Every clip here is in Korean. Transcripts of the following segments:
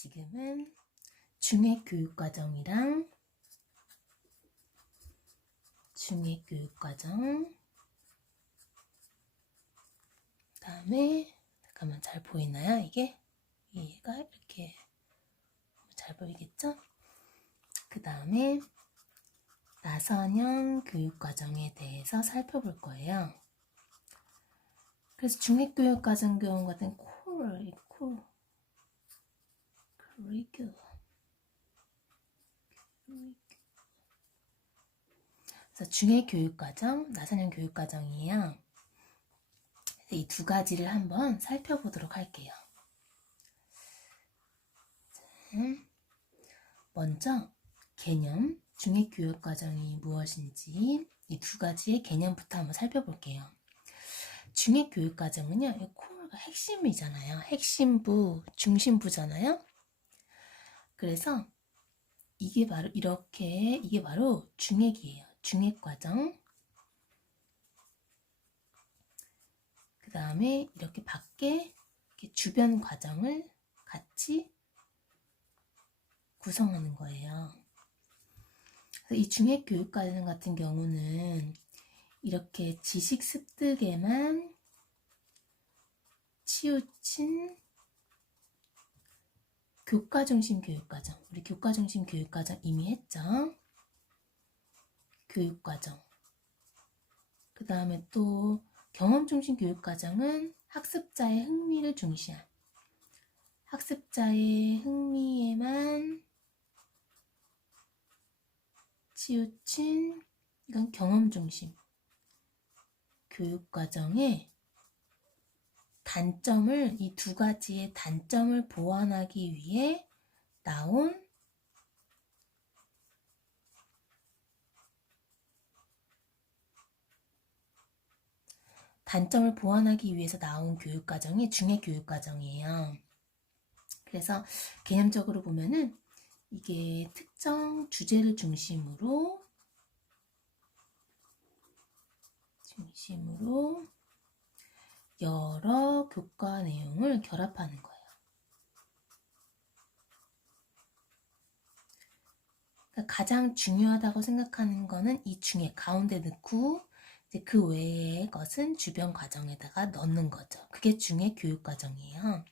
지금은 중액교육과정이랑 중액교육과정 그 다음에 잠깐만 잘 보이나요? 이게? 얘가 이렇게 잘 보이겠죠? 그 다음에 나선형 교육과정에 대해서 살펴볼 거예요. 그래서 중액교육과정 경우 같은 그래서 중액교육과정, 나선형 교육과정이에요. 이 두 가지를 한번 살펴보도록 할게요. 먼저 개념, 중액교육과정이 무엇인지 이 두 가지의 개념부터 한번 살펴볼게요. 중액교육과정은요, 이 코어가 핵심이잖아요. 핵심부, 중심부잖아요. 그래서 이게 바로 중액이에요. 중액과정. 그 다음에 이렇게 밖에 이렇게 주변 과정을 같이 구성하는 거예요. 그래서 이 중액교육과정 같은 경우는 이렇게 지식 습득에만 치우친 교과중심 교육과정. 우리 교과중심 교육과정 이미 했죠? 교육과정. 그 다음에 또 경험중심 교육과정은 학습자의 흥미를 중시한 학습자의 흥미에만 치우친 이건 경험중심 교육과정의 단점을 이 두 가지의 단점을 보완하기 위해 나온 단점을 보완하기 위해서 나온 교육과정이 중액교육과정이에요. 그래서 개념적으로 보면은 이게 특정 주제를 중심으로 여러 교과 내용을 결합하는 거예요. 그러니까 가장 중요하다고 생각하는 거는 이 중에 가운데 넣고 이제 그 외의 것은 주변 과정에다가 넣는 거죠. 그게 중액 교육 과정이에요.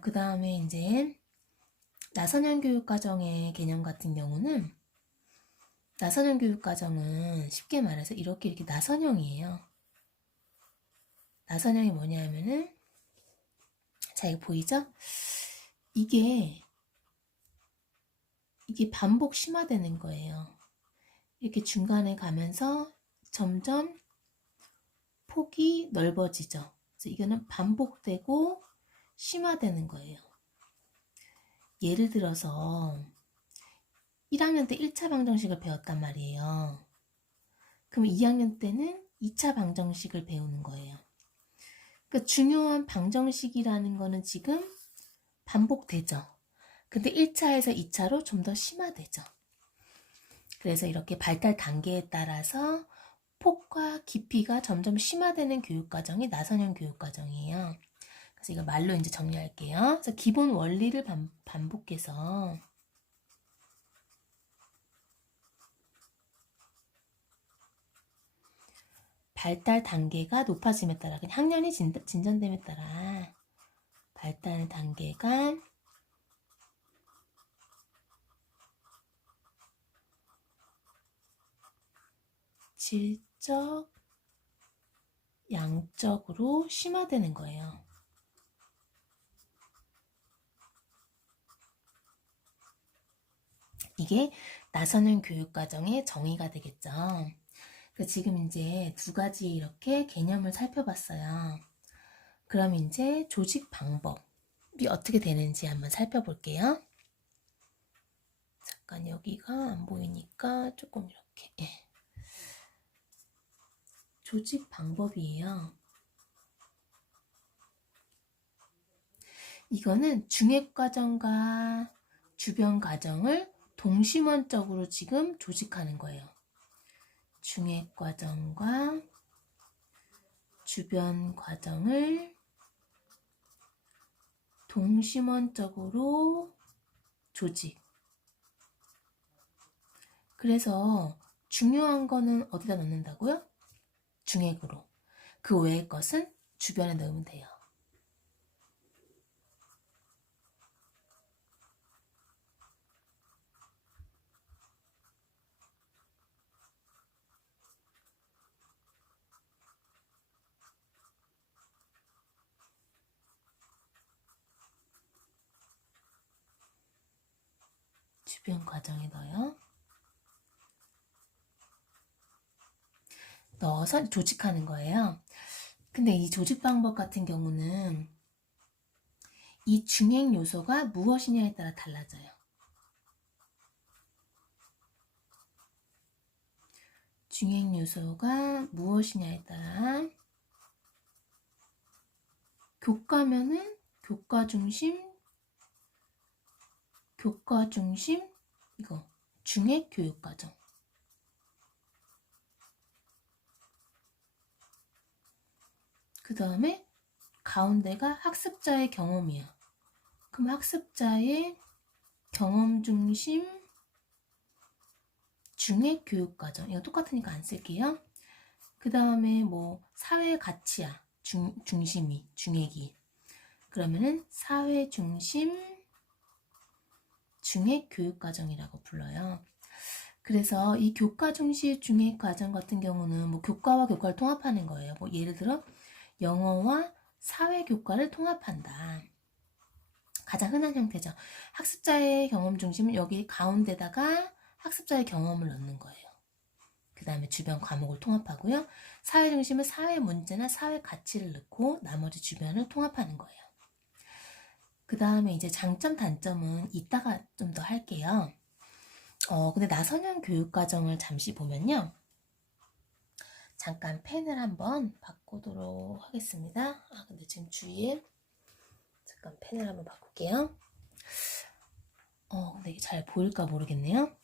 그 다음에 이제 나선형 교육 과정의 개념 같은 경우는 나선형 교육 과정은 쉽게 말해서 이렇게 나선형이에요. 나선형이 뭐냐면은 자, 이거 보이죠? 이게 반복 심화되는 거예요. 이렇게 중간에 가면서 점점 폭이 넓어지죠. 그래서 이거는 반복되고 심화되는 거예요. 예를 들어서 1학년 때 1차 방정식을 배웠단 말이에요. 그럼 2학년 때는 2차 방정식을 배우는 거예요. 그러니까 중요한 방정식이라는 거는 지금 반복되죠. 근데 1차에서 2차로 좀 더 심화되죠. 그래서 이렇게 발달 단계에 따라서 폭과 깊이가 점점 심화되는 교육과정이 나선형 교육과정이에요. 그래서 이거 말로 이제 정리할게요. 그래서 기본 원리를 반복해서 발달 단계가 높아짐에 따라 그냥 학년이 진전됨에 따라 발달 단계가 질적, 양적으로 심화되는 거예요. 이게 나선형 교육과정의 정의가 되겠죠. 지금 이제 두 가지 이렇게 개념을 살펴봤어요. 그럼 이제 조직 방법이 어떻게 되는지 한번 살펴볼게요. 잠깐 여기가 안 보이니까 조금 이렇게. 조직 방법이에요. 이거는 중액과정과 주변 과정을 동심원적으로 지금 조직하는 거예요. 중액과정과 주변 과정을 동심원적으로 조직. 그래서 중요한 거는 어디다 넣는다고요? 중액으로. 그 외의 것은 주변에 넣으면 돼요. 주변 과정에 넣어요. 넣어서 조직하는 거예요. 근데 이 조직 방법 같은 경우는 이 중액 요소가 무엇이냐에 따라 달라져요. 중액 요소가 무엇이냐에 따라 교과면은 교과 중심, 이거 중액 교육과정. 그 다음에 가운데가 학습자의 경험이야. 그럼 학습자의 경험 중심 중액 교육과정. 이거 똑같으니까 안 쓸게요. 그 다음에 뭐 사회 가치야. 중심이, 중액이. 그러면은 사회 중심 중액 교육과정이라고 불러요. 그래서 이 교과 중심 중액 과정 같은 경우는 뭐 교과와 교과를 통합하는 거예요. 뭐 예를 들어 영어와 사회 교과를 통합한다. 가장 흔한 형태죠. 학습자의 경험 중심은 여기 가운데다가 학습자의 경험을 넣는 거예요. 그 다음에 주변 과목을 통합하고요. 사회 중심은 사회 문제나 사회 가치를 넣고 나머지 주변을 통합하는 거예요. 그 다음에 이제 장점, 단점은 이따가 좀 더 할게요. 근데 나선형 교육과정을 잠시 보면요. 잠깐 펜을 한번 바꾸도록 하겠습니다. 근데 지금 주위에 잠깐 펜을 한번 바꿀게요. 근데 이게 잘 보일까 모르겠네요.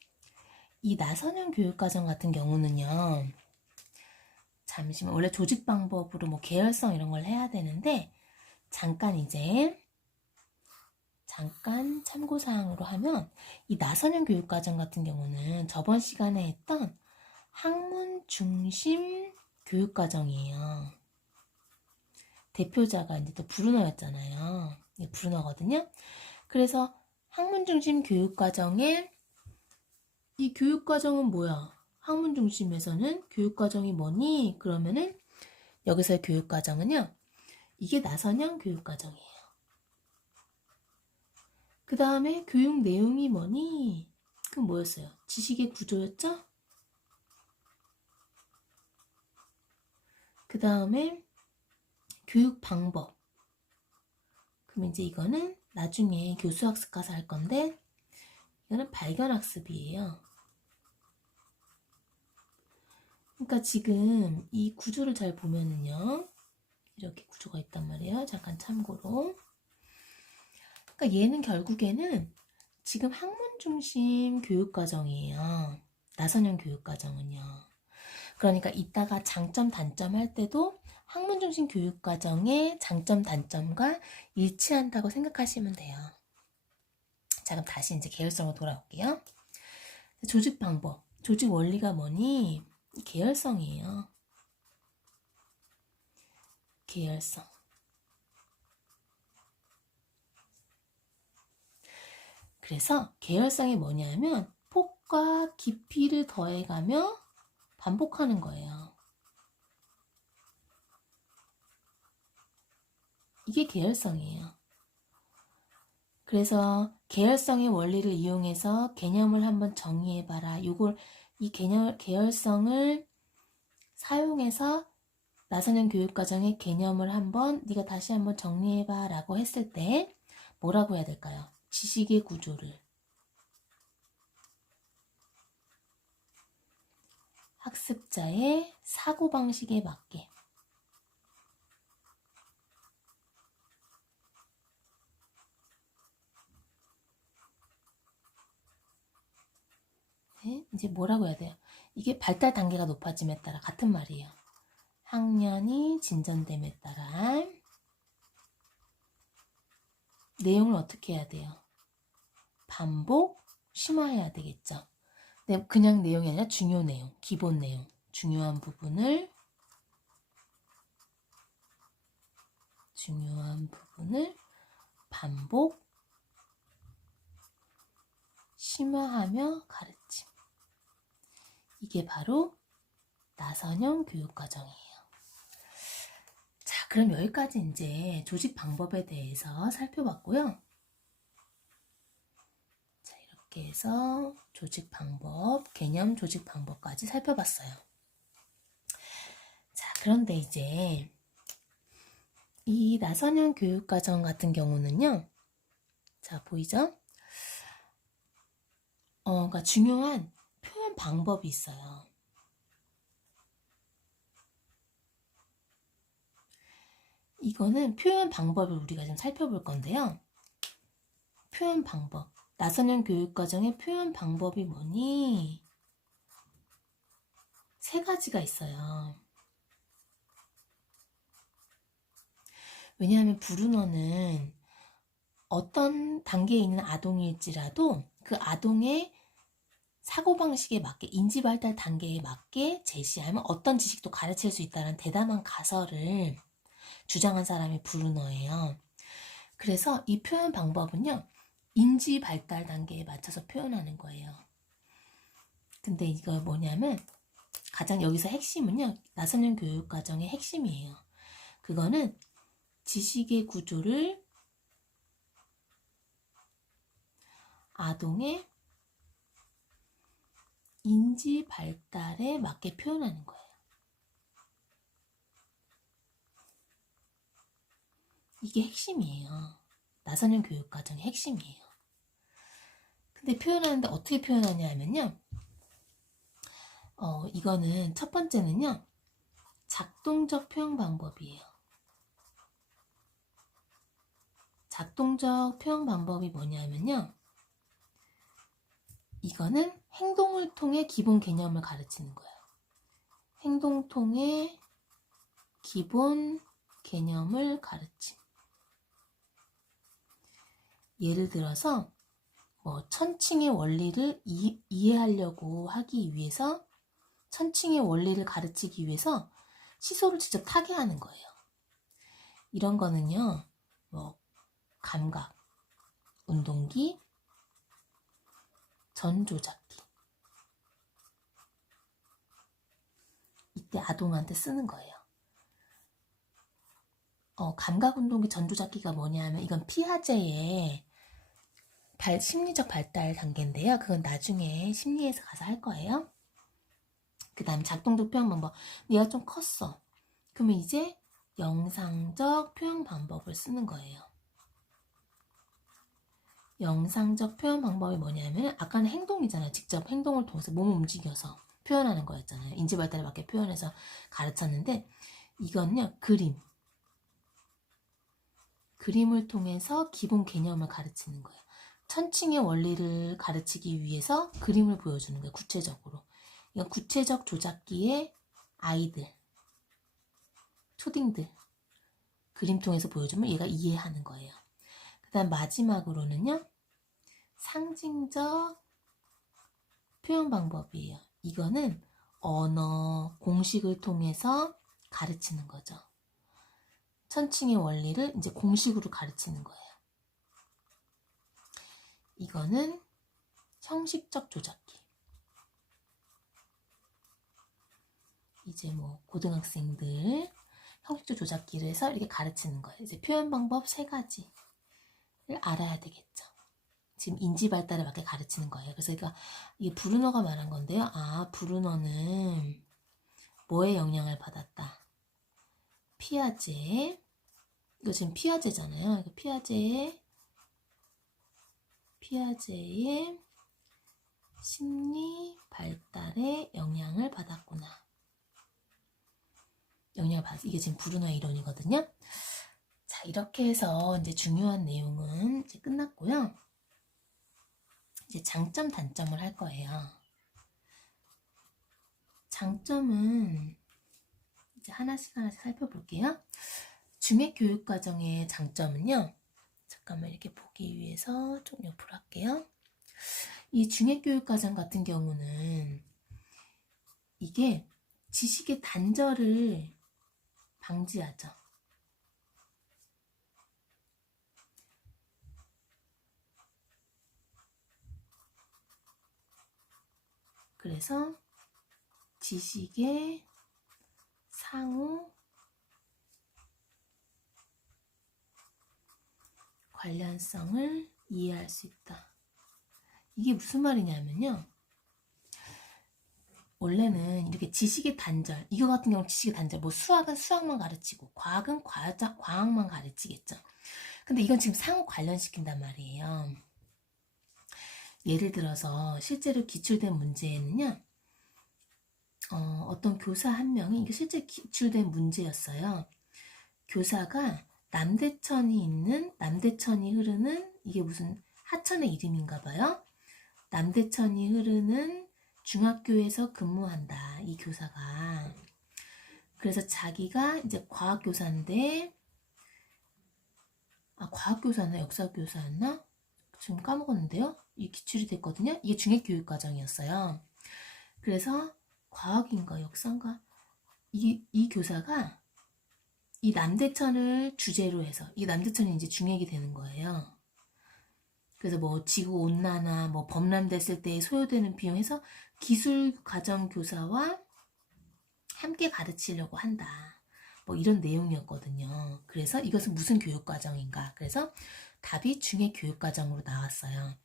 이 나선형 교육과정 같은 경우는요. 잠시만, 원래 조직 방법으로 뭐 계열성 이런 걸 해야 되는데 잠깐 참고사항으로 하면 이 나선형 교육과정 같은 경우는 저번 시간에 했던 학문 중심 교육과정이에요. 대표자가 이제 또 브루너였잖아요. 이게 브루너거든요. 그래서 학문 중심 교육과정에 이 교육과정은 뭐야? 학문 중심에서는 교육과정이 뭐니? 그러면은 여기서의 교육과정은요. 이게 나선형 교육과정이에요. 그 다음에 교육 내용이 뭐니? 그건 뭐였어요? 지식의 구조였죠? 그 다음에 교육 방법. 그럼 이제 이거는 나중에 교수학습 가서 할 건데 이거는 발견학습이에요. 그러니까 지금 이 구조를 잘 보면은요. 이렇게 구조가 있단 말이에요. 잠깐 참고로. 그러니까 얘는 결국에는 지금 학문 중심 교육과정이에요. 나선형 교육과정은요. 그러니까 이따가 장점, 단점 할 때도 학문 중심 교육과정의 장점, 단점과 일치한다고 생각하시면 돼요. 자, 그럼 다시 이제 계열성으로 돌아올게요. 조직 방법, 조직 원리가 뭐니? 계열성이에요. 계열성. 그래서 계열성이 뭐냐면 폭과 깊이를 더해가며 반복하는 거예요. 이게 계열성이에요. 그래서 계열성의 원리를 이용해서 개념을 한번 정의해봐라. 이 계열성을 사용해서 나선형 교육과정의 개념을 네가 다시 한번 정리해봐 라고 했을 때 뭐라고 해야 될까요? 지식의 구조를 학습자의 사고방식에 맞게 네, 이제 뭐라고 해야 돼요? 이게 발달 단계가 높아짐에 따라 같은 말이에요. 학년이 진전됨에 따라 내용을 어떻게 해야 돼요? 반복, 심화해야 되겠죠. 근데 그냥 내용이 아니라 중요 내용, 기본 내용, 중요한 부분을 반복, 심화하며 가르침. 이게 바로 나선형 교육과정이에요. 자, 그럼 여기까지 이제 조직 방법에 대해서 살펴봤고요. 자, 이렇게 해서 조직 방법, 개념 조직 방법까지 살펴봤어요. 자, 그런데 이제 이 나선형 교육과정 같은 경우는요. 자, 보이죠? 그러니까 중요한 표현 방법이 있어요. 이거는 표현 방법을 우리가 좀 살펴볼 건데요. 표현 방법. 나선형 교육과정의 표현 방법이 뭐니? 3가지가 있어요. 왜냐하면 브루너는 어떤 단계에 있는 아동일지라도 그 아동의 사고방식에 맞게, 인지발달 단계에 맞게 제시하면 어떤 지식도 가르칠 수 있다는 대담한 가설을 주장한 사람이 브루너예요. 그래서 이 표현 방법은요, 인지발달 단계에 맞춰서 표현하는 거예요. 근데 이거 뭐냐면 가장 여기서 핵심은요, 나선형 교육과정의 핵심이에요. 그거는 지식의 구조를 아동의 인지 발달에 맞게 표현하는 거예요. 이게 핵심이에요. 나선형 교육과정의 핵심이에요. 근데 표현하는데 어떻게 표현하냐 하면요. 이거는 첫 번째는요. 작동적 표현 방법이에요. 작동적 표현 방법이 뭐냐면요. 이거는 행동을 통해 기본 개념을 가르치는 거예요. 행동 통해 기본 개념을 가르침. 예를 들어서 천칭의 원리를 이해하려고 하기 위해서, 천칭의 원리를 가르치기 위해서 시소를 직접 타게 하는 거예요. 이런 거는요, 감각, 운동기, 전조작기. 이때 아동한테 쓰는 거예요. 감각, 운동기, 전조작기가 뭐냐 하면 이건 피아제의 심리적 발달 단계인데요. 그건 나중에 심리에서 가서 할 거예요. 그 다음에 작동적 표현 방법. 얘가 좀 컸어. 그러면 이제 영상적 표현 방법을 쓰는 거예요. 영상적 표현 방법이 뭐냐면 아까는 행동이잖아요. 직접 행동을 통해서 몸을 움직여서 표현하는 거였잖아요. 인지 발달에 맞게 표현해서 가르쳤는데 이건요. 그림을 통해서 기본 개념을 가르치는 거예요. 천칭의 원리를 가르치기 위해서 그림을 보여주는 거예요. 구체적으로. 이건 구체적 조작기의 아이들, 초딩들 그림 통해서 보여주면 얘가 이해하는 거예요. 그 다음 마지막으로는요. 상징적 표현 방법이에요. 이거는 언어, 공식을 통해서 가르치는 거죠. 천칭의 원리를 이제 공식으로 가르치는 거예요. 이거는 형식적 조작기. 이제 고등학생들 형식적 조작기를 해서 이렇게 가르치는 거예요. 이제 표현 방법 3가지를 알아야 되겠죠. 지금 인지 발달에 맞게 가르치는 거예요. 그래서 이게 브루너가 말한 건데요. 브루너는 뭐에 영향을 받았다? 피아제. 이거 지금 피아제잖아요. 이거 피아제의 심리 발달에 영향을 받았구나. 이게 지금 브루너의 이론이거든요. 자, 이렇게 해서 이제 중요한 내용은 이제 끝났고요. 이제 장점, 단점을 할 거예요. 장점은 이제 하나씩 살펴볼게요. 중액교육과정의 장점은요. 잠깐만 이렇게 보기 위해서 좀 옆으로 할게요. 이 중해교육과정 같은 경우는 이게 지식의 단절을 방지하죠. 그래서 지식의 상호 관련성을 이해할 수 있다. 이게 무슨 말이냐면요. 원래는 이렇게 지식의 단절, 이거 같은 경우는 지식의 단절, 뭐 수학은 수학만 가르치고 과학은 과학만 가르치겠죠. 근데 이건 지금 상호 관련시킨단 말이에요. 예를 들어서 실제로 기출된 문제에는요. 어떤 교사 한 명이, 이게 실제 기출된 문제였어요. 교사가 남대천이 흐르는, 이게 무슨 하천의 이름인가 봐요. 남대천이 흐르는 중학교에서 근무한다, 이 교사가. 그래서 자기가 이제 과학교사인데, 과학교사나 역사교사였나? 지금 까먹었는데요. 이 기출이 됐거든요. 이게 중해교육과정이었어요. 그래서 과학인가 역사인가? 이 교사가 이 남대천을 주제로 해서, 이 남대천이 이제 중핵이 되는 거예요. 그래서 뭐 지구 온난화, 뭐 범람됐을 때 소요되는 비용 해서 기술 과정 교사와 함께 가르치려고 한다. 뭐 이런 내용이었거든요. 그래서 이것은 무슨 교육 과정인가? 그래서 답이 중해 교육 과정으로 나왔어요.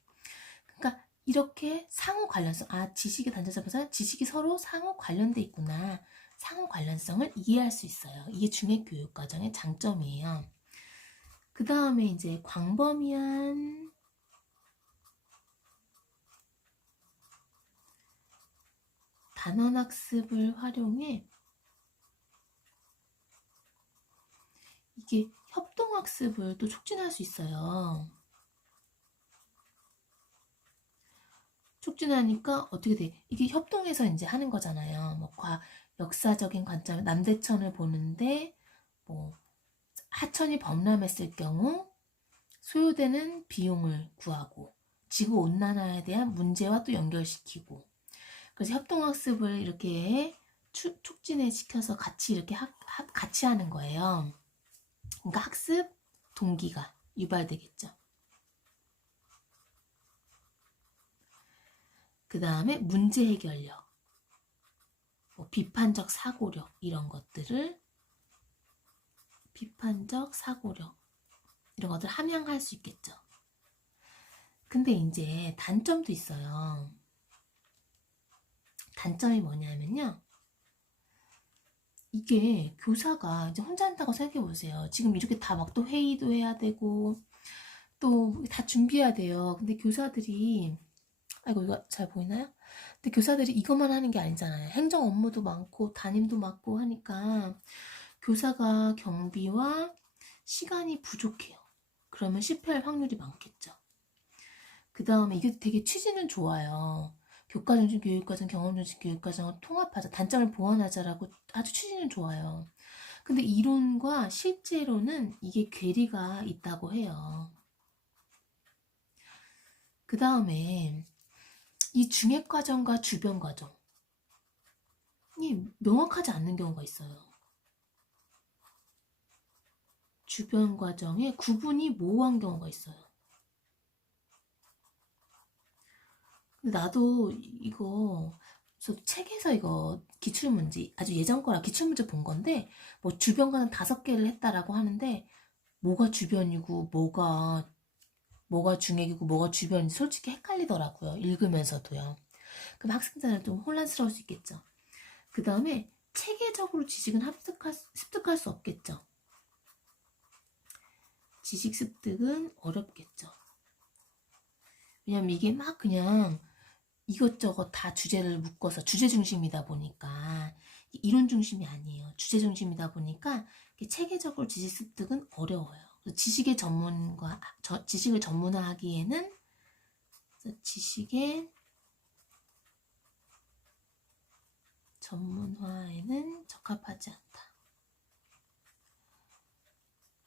그러니까 이렇게 상호 관련성, 지식의 단절 잡아서 지식이 서로 상호 관련돼 있구나. 상호 관련성을 이해할 수 있어요. 이게 중해 교육 과정의 장점이에요. 그 다음에 이제 광범위한 단원학습을 활용해 이게 협동학습을 또 촉진할 수 있어요. 촉진하니까 어떻게 돼? 이게 협동해서 이제 하는 거잖아요. 뭐 역사적인 관점, 남대천을 보는데 뭐 하천이 범람했을 경우 소요되는 비용을 구하고 지구 온난화에 대한 문제와 또 연결시키고, 그래서 협동학습을 이렇게 촉진해 시켜서 같이 이렇게 같이 하는 거예요. 그러니까 학습 동기가 유발되겠죠. 그 다음에 문제 해결력, 뭐 비판적 사고력, 이런 것들을 함양할 수 있겠죠. 근데 이제 단점도 있어요. 단점이 뭐냐면요. 이게 교사가 이제 혼자 한다고 생각해 보세요. 지금 이렇게 다 막 또 회의도 해야 되고 또 다 준비해야 돼요. 근데 교사들이, 아이고 이거 잘 보이나요? 근데 교사들이 이것만 하는 게 아니잖아요. 행정 업무도 많고 담임도 맡고 하니까 교사가 경비와 시간이 부족해요. 그러면 실패할 확률이 많겠죠. 그 다음에 이게 되게 취지는 좋아요. 교과중심 교육과정, 경험중심 교육과정을 통합하자, 단점을 보완하자라고 아주 취지는 좋아요. 근데 이론과 실제로는 이게 괴리가 있다고 해요. 그 다음에 이 중핵과정과 주변과정이 명확하지 않는 경우가 있어요. 주변과정의 구분이 모호한 경우가 있어요. 근데 나도 이거 책에서 이거 기출문제, 아주 예전 거라 기출문제 본 건데, 뭐 주변과는 5개를 했다라고 하는데 뭐가 주변이고 뭐가 중핵이고 뭐가 주변인지 솔직히 헷갈리더라고요. 읽으면서도요. 그럼 학생들은 좀 혼란스러울 수 있겠죠. 그 다음에 체계적으로 지식은 습득할 수 없겠죠. 지식 습득은 어렵겠죠. 왜냐면 이게 막 그냥 이것저것 다 주제를 묶어서 지식 중심이다 보니까, 이론 중심이 아니에요. 주제 중심이다 보니까 체계적으로 지식 습득은 어려워요. 지식을 전문화하기에는 지식의 전문화에는 적합하지 않다.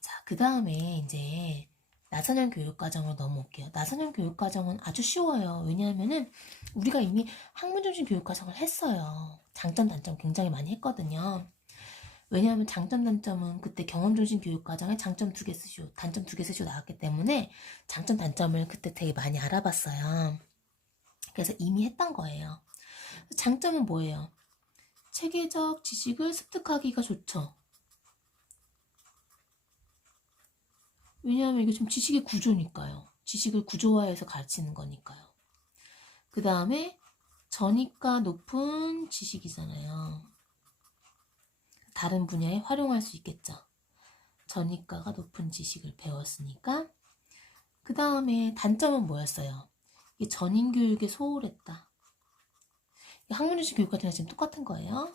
자, 그 다음에 이제 나선형 교육과정으로 넘어올게요. 나선형 교육과정은 아주 쉬워요. 왜냐하면은 우리가 이미 학문중심 교육과정을 했어요. 장점, 단점 굉장히 많이 했거든요. 왜냐하면 장점, 단점은 그때 경험중심 교육과정에 장점 2개 쓰시오, 단점 2개 쓰시오 나왔기 때문에 장점, 단점을 그때 되게 많이 알아봤어요. 그래서 이미 했던 거예요. 장점은 뭐예요? 체계적 지식을 습득하기가 좋죠. 왜냐하면 이게 좀 지식의 구조니까요. 지식을 구조화해서 가르치는 거니까요. 그 다음에 전이가 높은 지식이잖아요. 다른 분야에 활용할 수 있겠죠. 전이가가 높은 지식을 배웠으니까. 그 다음에 단점은 뭐였어요? 이게 전인교육에 소홀했다. 학문중심 교육과정이랑 지금 똑같은 거예요.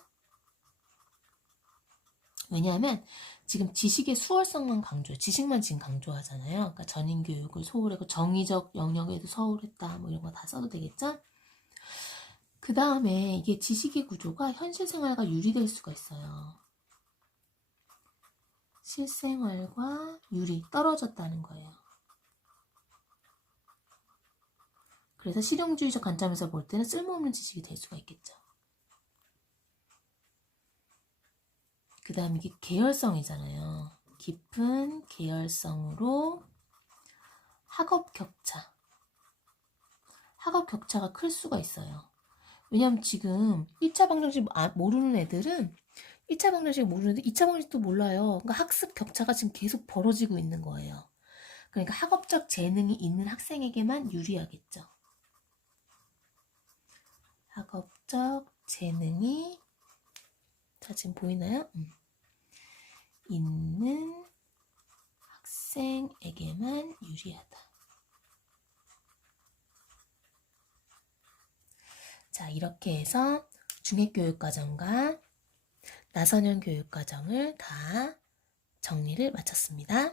왜냐하면 지금 지식의 수월성만 강조해. 지식만 지금 강조하잖아요. 그러니까 전인교육을 소홀했고 정의적 영역에도 소홀했다. 뭐 이런 거 다 써도 되겠죠? 그 다음에 이게 지식의 구조가 현실 생활과 유리될 수가 있어요. 실생활과 유리, 떨어졌다는 거예요. 그래서 실용주의적 관점에서 볼 때는 쓸모없는 지식이 될 수가 있겠죠. 그 다음 이게 계열성이잖아요. 깊은 계열성으로 학업 격차가 클 수가 있어요. 왜냐면 지금 1차 방정식 모르는 애들은 1차 방정식 모르는데 2차 방정식도 몰라요. 그러니까 학습 격차가 지금 계속 벌어지고 있는 거예요. 그러니까 학업적 재능이 있는 학생에게만 유리하겠죠. 학업적 재능이 자 지금 보이나요? 있는 학생에게만 유리하다. 자, 이렇게 해서 중액교육과정과 나선형 교육과정을 다 정리를 마쳤습니다.